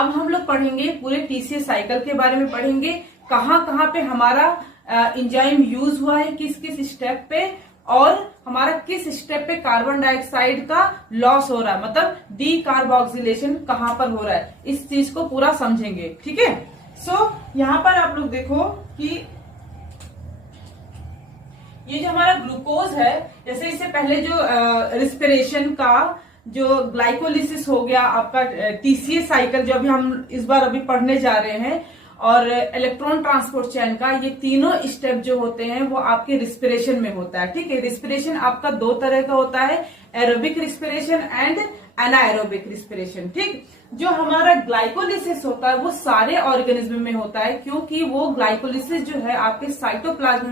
अब हम लोग पढ़ेंगे पूरे टीसीएस साइकिल के बारे में पढ़ेंगे, कहाँ कहाँ पे हमारा एंजाइम यूज हुआ है, किस किस स्टेप पे, और हमारा किस स्टेप पे कार्बन डाइऑक्साइड का लॉस हो रहा है, मतलब डी कार्बोक्सिलेशन कहाँ पर हो रहा है, इस चीज को पूरा समझेंगे। ठीक है। सो यहाँ पर आप लोग देखो कि ये जो हमारा ग्लूकोज है, जैसे इससे पहले जो रिस्पिरेशन का जो ग्लाइकोलिसिस हो गया आपका, टीसीएस साइकिल जो अभी हम इस बार अभी पढ़ने जा रहे हैं, और इलेक्ट्रॉन ट्रांसपोर्ट चेन का, ये तीनों स्टेप जो होते हैं वो आपके रिस्पिरेशन में होता है। ठीक है। रिस्पिरेशन आपका दो तरह का होता है, एरोबिक रिस्पिरेशन एंड एनाएरोबिक रिस्पिरेशन। ठीक। जो हमारा ग्लाइकोलिसिस होता है वो सारे ऑर्गेनिज्म में होता है, क्योंकि वो ग्लाइकोलिसिस जो है आपके साइटोप्लाज्म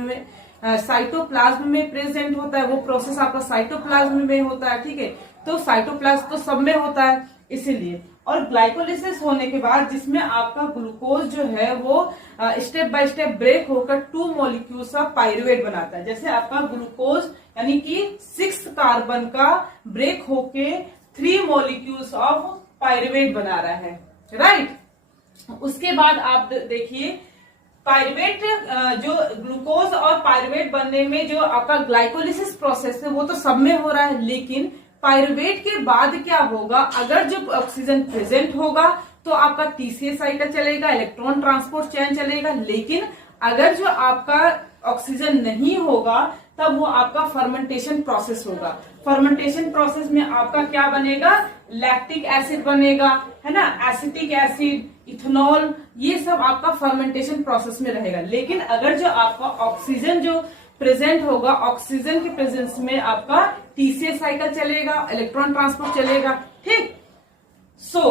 में प्रेजेंट होता है, वो प्रोसेस आपका साइटोप्लाज्म में होता है। ठीक है। तो साइटोप्लाज्म तो सब में होता है इसीलिए। और ग्लाइकोलिसिस होने के बाद जिसमें आपका ग्लूकोज जो है वो स्टेप बाय स्टेप ब्रेक होकर 2 मॉलिक्यूल्स ऑफ पायरुवेट बनाता है। जैसे आपका ग्लूकोज यानी कि 6 कार्बन का ब्रेक होके 3 मॉलिक्यूल्स ऑफ पायरुवेट बना रहा है। राइट। उसके बाद आप देखिए पायरुवेट, जो ग्लूकोज और पायरुवेट बनने में जो आपका ग्लाइकोलिसिस प्रोसेस है वो तो सब में हो रहा है, लेकिन पायरुवेट के बाद क्या होगा, अगर जब ऑक्सीजन प्रेजेंट होगा तो आपका टीसीएस साइकिल चलेगा, इलेक्ट्रॉन ट्रांसपोर्ट चेन चलेगा। लेकिन अगर जो आपका ऑक्सीजन नहीं होगा तब वो आपका फर्मेंटेशन प्रोसेस होगा। फर्मेंटेशन प्रोसेस में आपका क्या बनेगा, लैक्टिक एसिड बनेगा, है ना, एसिटिक एसिड, इथेनॉल, ये सब आपका फर्मेंटेशन प्रोसेस में रहेगा। लेकिन अगर जो आपका ऑक्सीजन जो प्रेजेंट होगा, ऑक्सीजन के प्रेजेंस में आपका टीसीएस साइकिल चलेगा, इलेक्ट्रॉन ट्रांसपोर्ट चलेगा। ठीक। सो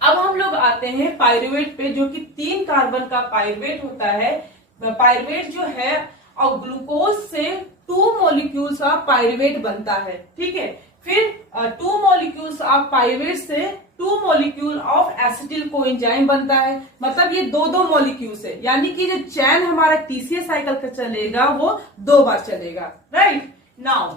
अब हम लोग आते हैं पायरुवेट पे, जो कि 3 कार्बन का पायरुवेट होता है। पायरुवेट जो है और ग्लूकोज से 2 मॉलिक्यूल्स ऑफ पायरुवेट बनता है। ठीक है। फिर 2 मॉलिक्यूल्स ऑफ पायरुवेट से 2 मॉलिक्यूल ऑफ एसिटिल कोएंजाइम बनता है। मतलब ये 2-2 मॉलिक्यूल्स है, यानी कि जो चैन हमारा टीसीएस साइकिल का चलेगा वो 2 बार चलेगा। राइट। नाउ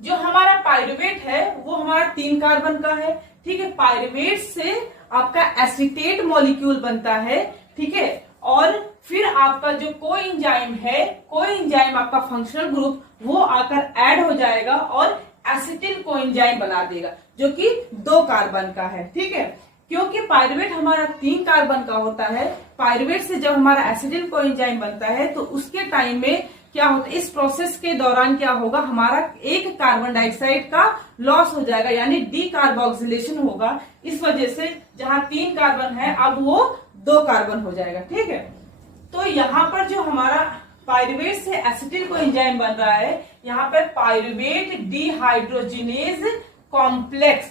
जो हमारा पायरुवेट है वो हमारा 3 कार्बन का है। ठीक है। पायरुवेट से आपका एसीटेट मॉलिक्यूल बनता है। ठीक है। और फिर आपका जो कोएंजाइम है, कोएंजाइम आपका फंक्शनल ग्रुप, वो आकर ऐड हो जाएगा और एसिटिल कोएंजाइम बना देगा, जो कि 2 कार्बन का है। ठीक है। क्योंकि पायरुवेट हमारा 3 कार्बन का होता है, पायरुवेट से जब हमारा एसिटिल कोएंजाइम बनता है तो उसके टाइम में क्या होता है, इस प्रोसेस के दौरान क्या होगा, हमारा एक कार्बन डाइऑक्साइड का लॉस हो जाएगा, यानी डी कार्बोक्सिलेशन होगा। इस वजह से जहां 3 कार्बन है अब वो 2 कार्बन हो जाएगा। ठीक है। तो यहाँ पर जो हमारा पायरुवेट से एसिटिल कोएंजाइम बन रहा है, यहाँ पे पायरुवेट डिहाइड्रोजिनेज कॉम्प्लेक्स।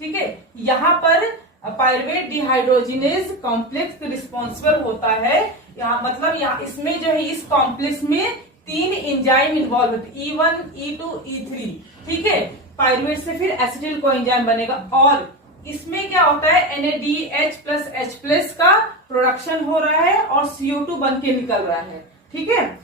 ठीक है। यहाँ पर पायरुवेट डिहाइड्रोजिनेज कॉम्प्लेक्स रिस्पॉन्सिबल होता है। यहाँ मतलब यहाँ इसमें जो है, इस कॉम्प्लेक्स में 3 एंजाइम इन्वॉल्व होते हैं, E1, E2, E3। ठीक है। पायरुवेट से फिर एसिटिल कोएंजाइम बनेगा और इसमें क्या होता है, NADH+H+ का प्रोडक्शन हो रहा है और CO2 बन के निकल रहा है। ठीक है।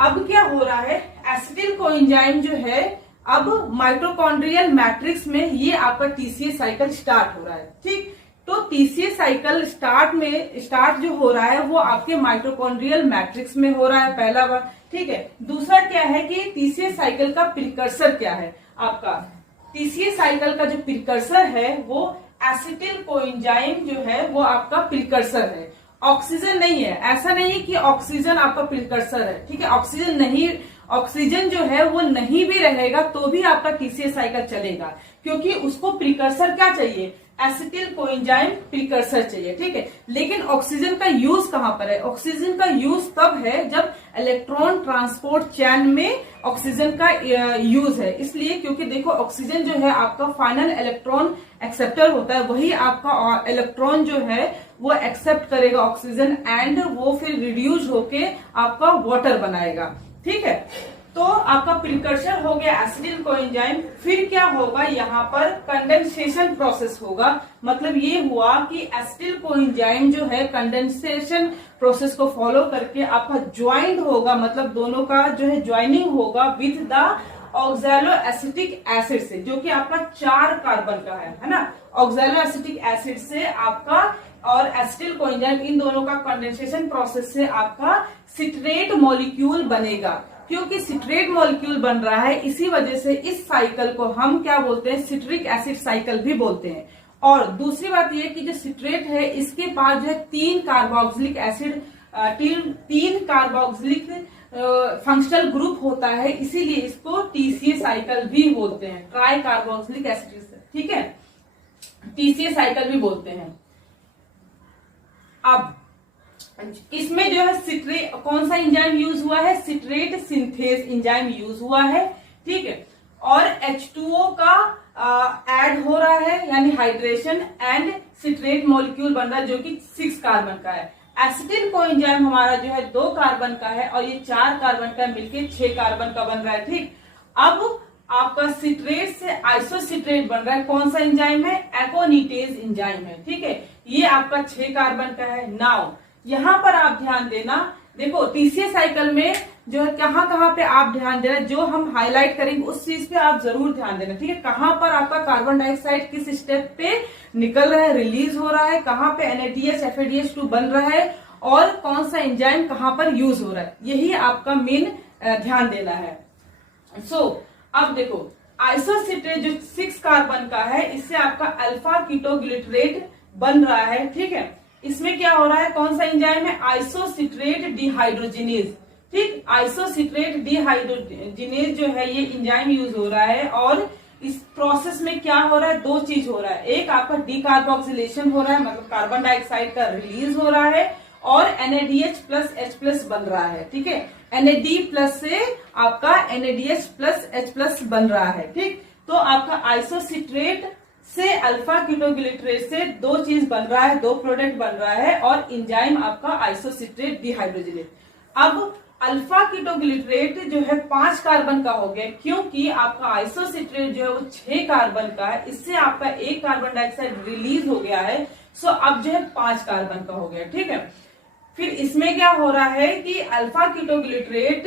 अब क्या हो रहा है, एसिटिल कोएंजाइम जो है अब माइटोकॉन्ड्रियल मैट्रिक्स में ये आपका टीसीएस साइकिल स्टार्ट हो रहा है। ठीक। तो टीसीएस साइकिल स्टार्ट जो हो रहा है वो आपके माइटोकॉन्ड्रियल मैट्रिक्स में हो रहा है, पहला बार। ठीक है। दूसरा क्या है कि टीसीएस साइकिल का प्रिकर्सर क्या है, आपका टीसीएस साइकिल का जो प्रिकर्सर है वो एसिटिल कोएंजाइम जो है वो आपका प्रिकर्सर है, ऑक्सीजन नहीं है। ऐसा नहीं है कि ऑक्सीजन आपका प्रिकर्सर है। ठीक है। ऑक्सीजन नहीं, ऑक्सीजन जो है वो नहीं भी रहेगा तो भी आपका टीसीएस साइकिल चलेगा, क्योंकि उसको प्रिकर्सर क्या चाहिए, एसिटिल कोएंजाइम प्रिकर्सर चाहिए। ठीक है। लेकिन ऑक्सीजन का यूज कहां पर है, ऑक्सीजन का यूज तब है जब इलेक्ट्रॉन ट्रांसपोर्ट चेन में ऑक्सीजन का यूज है। इसलिए क्योंकि देखो ऑक्सीजन जो है आपका फाइनल इलेक्ट्रॉन एक्सेप्टर होता है, वही आपका इलेक्ट्रॉन जो है वो एक्सेप्ट करेगा ऑक्सीजन एंड वो फिर रिड्यूस होके आपका वाटर बनाएगा। ठीक है। तो आपका प्रिकर्सर हो गया एसिटिल कोएंजाइम। फिर क्या होगा, यहाँ पर कंडेंसेशन प्रोसेस होगा। मतलब ये हुआ कि एसिटिल कोएंजाइम जो है कंडेंसेशन प्रोसेस को फॉलो करके आपका ज्वाइंट होगा, मतलब दोनों का जो है ज्वाइनिंग होगा with the oxalo acetic acid से, जो कि आपका 4 कार्बन का है ना। ऑक्सैलो एसिटिक एसिड से आपका और एसिटिल कोएंजाइम, इन दोनों का कंडेंसेशन प्रोसेस से आपका सिट्रेट मॉलिक्यूल बनेगा। क्योंकि सिट्रेट मॉलिक्यूल बन रहा है, इसी वजह से इस साइकिल को हम क्या बोलते हैं, सिट्रिक एसिड साइकिल भी बोलते हैं। और दूसरी बात यह कि जो सिट्रेट है इसके पास जो है 3 carboxylic acid, 3 carboxylic functional group होता है, इसीलिए इसको टीसीए साइकिल भी बोलते हैं, ट्राई कार्बोक्सिलिक एसिड, ठीक है, टीसीए साइकिल भी बोलते हैं। अब इसमें जो है सिट्रेट, कौन सा एंजाइम यूज हुआ है, सिट्रेट सिंथेज एंजाइम यूज हुआ है, ठीक है। और H2O का ऐड हो रहा है, यानी हाइड्रेशन, एंड सिट्रेट मॉलिक्यूल बन रहा है जो कि 6 कार्बन का है। एसिटिल कोएंजाइम हमारा जो है 2 कार्बन का है और ये 4 कार्बन का मिलके 6 कार्बन का बन रहा है, ठीक। अब आपका सिट्रेट से आइसोसिट्रेट बन रहा है, कौन सा एंजाइम है, एकोनिटेज एंजाइम है, ठीक है। ये आपका 6 कार्बन का है। नाउ यहां पर आप ध्यान देना, देखो टीसीए साइकिल में जो है कहां कहां पे आप ध्यान देना, जो हम हाईलाइट करेंगे उस चीज पे आप जरूर ध्यान देना, ठीक है। कहां पर आपका कार्बन डाइऑक्साइड किस स्टेप पे निकल रहा है, रिलीज हो रहा है, कहां पे NADH FADH2 बन रहा है, और कौन सा एंजाइम कहां पर यूज हो रहा है, यही आपका मेन ध्यान देना है। अब देखो आइसोसिट्रेट जो 6 कार्बन का है, इससे आपका अल्फा कीटोग्लिसरेट बन रहा है, ठीक है। इसमें क्या हो रहा है, कौन सा एंजाइम है, आइसोसिट्रेट डिहाइड्रोजिनेज, ठीक। आइसोसिट्रेट डिहाइड्रोजिनेज जो है ये एंजाइम यूज हो रहा है, और इस प्रोसेस में क्या हो रहा है, 2 चीज हो रहा है। एक आपका डीकार्बोक्सिलेशन हो रहा है, मतलब कार्बन डाइऑक्साइड का रिलीज हो रहा है, और NADH प्लस H प्लस बन रहा है, ठीक है। NAD प्लस से आपका NADH प्लस H प्लस बन रहा है, ठीक। तो आपका आइसोसिट्रेट से अल्फा कीटोग्लिसरेट से 2 चीज बन रहा है, 2 प्रोडक्ट बन रहा है, और एंजाइम आपका आइसोसिट्रेट डिहाइड्रोजिनेज। अब अल्फा कीटोग्लिसरेट जो है 5 कार्बन का हो गया, क्योंकि आपका आइसोसिट्रेट जो है वो 6 कार्बन का है, इससे आपका 1 कार्बन डाइऑक्साइड रिलीज हो गया है, सो अब जो है 5 कार्बन का हो गया, ठीक है। फिर इसमें क्या हो रहा है कि अल्फा कीटोग्लिसरेट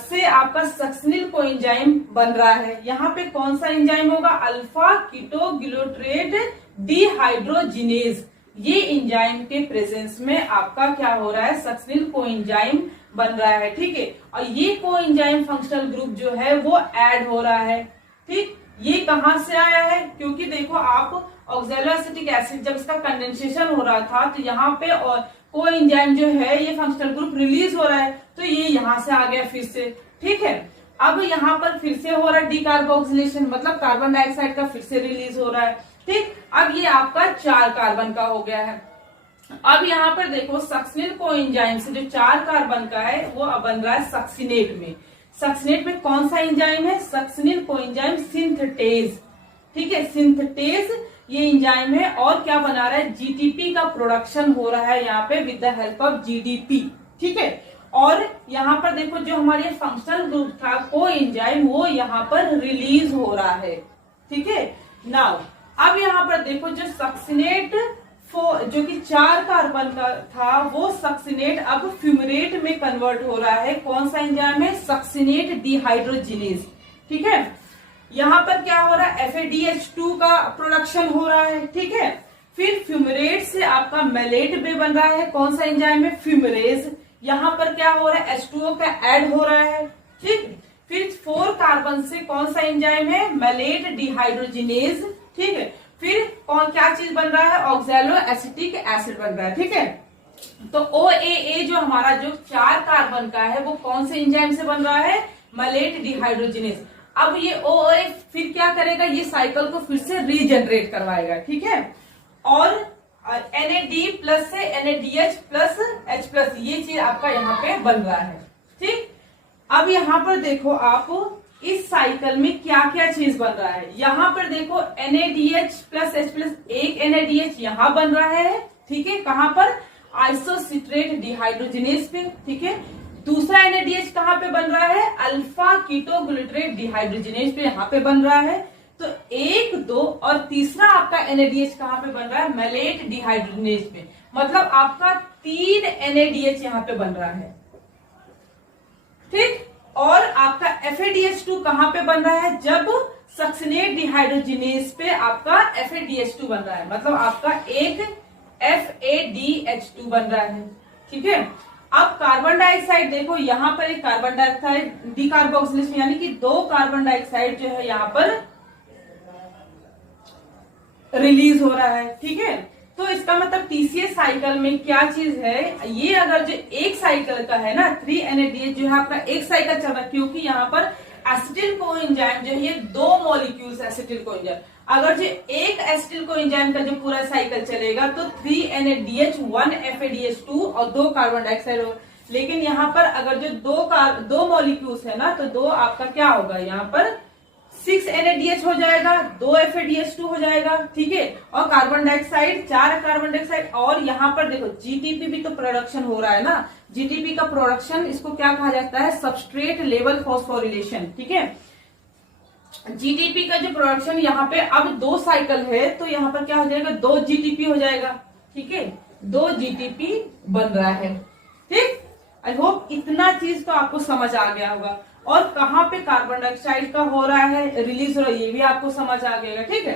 से आपका सक्सिनिल कोएंजाइम बन रहा है। यहाँ पे कौन सा एंजाइम होगा, अल्फा कीटोग्लिसरेट डिहाइड्रोजिनेज। ये एंजाइम के प्रेजेंस में आपका क्या हो रहा है, सक्सिनिल कोएंजाइम बन रहा है, ठीक है। और ये कोएंजाइम फंक्शनल ग्रुप जो है वो ऐड हो रहा है, ठीक। ये कहां से आया है, क्योंकि देखो आप ऑक्सैलो एसिटिक एसिड जब इसका कंडेंसेशन हो रहा था, तो यहाँ पे और कोएंजाइम जो है ये फंक्शनल ग्रुप रिलीज हो रहा है, तो ये यहां से आ गया फिर से, ठीक है। अब यहाँ पर फिर से हो रहा है डीकार्बोक्सिलेशन, मतलब कार्बन डाइऑक्साइड का फिर से रिलीज हो रहा है, ठीक। अब ये आपका 4 कार्बन का हो गया है। अब यहाँ पर देखो सक्सिनिल कोएंजाइम से जो 4 कार्बन का है वो अब बन रहा है सक्सिनेट में। सक्सिनेट में कौन सा एंजाइम है, सक्सिनिल कोएंजाइम सिंथेटेज, ठीक है। सिंथेटेज ये एंजाइम है, और क्या बना रहा है, GTP का प्रोडक्शन हो रहा है यहाँ पे with the help of GDP, ठीक है। और यहाँ पर देखो जो हमारे फंक्शनल ग्रुप था कोएंजाइम, वो यहाँ पर रिलीज हो रहा है, ठीक है। नाउ अब यहाँ पर देखो जो सक्सिनेट जो कि 4 कार्बन का था, वो सक्सिनेट अब फ्यूमरेट में कन्वर्ट हो रहा है। कौन सा एंजाइम है, सक्सिनेट डिहाइड्रोजिनेज, ठीक है। यहाँ पर क्या हो रहा है, FADH2 का प्रोडक्शन हो रहा है, ठीक है। फिर फ्यूमरेट से आपका मेलेट भी बन रहा है, कौन सा एंजाइम है, फ्यूमरेज। यहाँ पर क्या हो रहा है, H2O का ऐड हो रहा है, ठीक। फिर 4 कार्बन से कौन सा एंजाइम है, मेलेट डिहाइड्रोजिनेज, ठीक है। फिर कौन क्या चीज बन रहा है, ऑक्सैलो एसिटिक एसिड बन रहा है, ठीक है। तो OAA जो हमारा जो 4 कार्बन का है वो कौन से एंजाइम से बन रहा है, मेलेट डिहाइड्रोजिनेज। अब ये OA फिर क्या करेगा, ये साइकिल को फिर से रीजनरेट करवाएगा, ठीक है। और NAD प्लस से NADH प्लस H प्लस, ये चीज आपका यहाँ पे बन रहा है, ठीक। अब यहाँ पर देखो आप इस साइकिल में क्या क्या चीज बन रहा है, यहाँ पर देखो NADH प्लस H प्लस, एक NADH यहाँ बन रहा है, ठीक है। कहाँ पर, आइसोसिट्रेट डिहाइड्रोजिनेज पे, ठीक है। दूसरा NADH कहाँ पे बन रहा है, अल्फा कीटोग्लिसरेट डिहाइड्रोजिनेज पे यहाँ पे बन रहा है। तो 1, 2 और तीसरा आपका NADH कहाँ पे बन रहा है, मेलेट डिहाइड्रोजिनेज पे। मतलब आपका 3 NADH यहाँ पे बन रहा है, ठीक। और आपका FADH2 कहाँ पे बन रहा है, जब सक्सिनेट डिहाइड्रोजिनेज पे आपका FADH2 बन रहा है, मतलब आपका एक FADH2 बन रहा है। ठीक है, अब कार्बन डाइऑक्साइड देखो, यहाँ पर एक कार्बन डाइऑक्साइड डिकार्बोक्सिलेशन यानी कि 2 कार्बन डाइऑक्साइड जो है यहाँ पर रिलीज हो रहा है। ठीक है, तो इसका मतलब TCA साइकिल में क्या चीज है, ये अगर जो एक साइकिल का है ना 3NADH जो है आपका एक साइकिल चल रहा है, क्योंकि यहाँ पर एसिटिल कोएंजाइम जो है ये 2 मॉलिक्यूल्स एसिटिल कोएंजाइम, अगर जो एक एसिटिल कोएंजाइम का जो पूरा साइकिल चलेगा तो 3NADH 1 FADH2 और 2 कार्बन डाइऑक्साइड होगा। लेकिन यहाँ पर अगर जो दो मॉलिक्यूल्स है ना, तो 2 आपका क्या होगा, यहाँ पर 6 NADH हो जाएगा, 2 FADH2 हो जाएगा। ठीक है, और कार्बन डाइऑक्साइड 4 कार्बन डाइऑक्साइड, और यहाँ पर देखो GTP भी तो प्रोडक्शन हो रहा है ना, GTP का प्रोडक्शन इसको क्या कहा जाता है, सबस्ट्रेट लेवल फॉस्फोरिलेशन। ठीक है, GTP का जो प्रोडक्शन यहाँ पे अब 2 साइकिल है, तो यहाँ पर क्या हो जाएगा, 2 GTP हो जाएगा। ठीक है, 2 GTP बन रहा है। ठीक, आई होप इतना चीज तो आपको समझ आ गया होगा, और कहाँ पे कार्बन डाइऑक्साइड का हो रहा है, रिलीज हो रहा है, ये भी आपको समझ आ गया। ठीक है।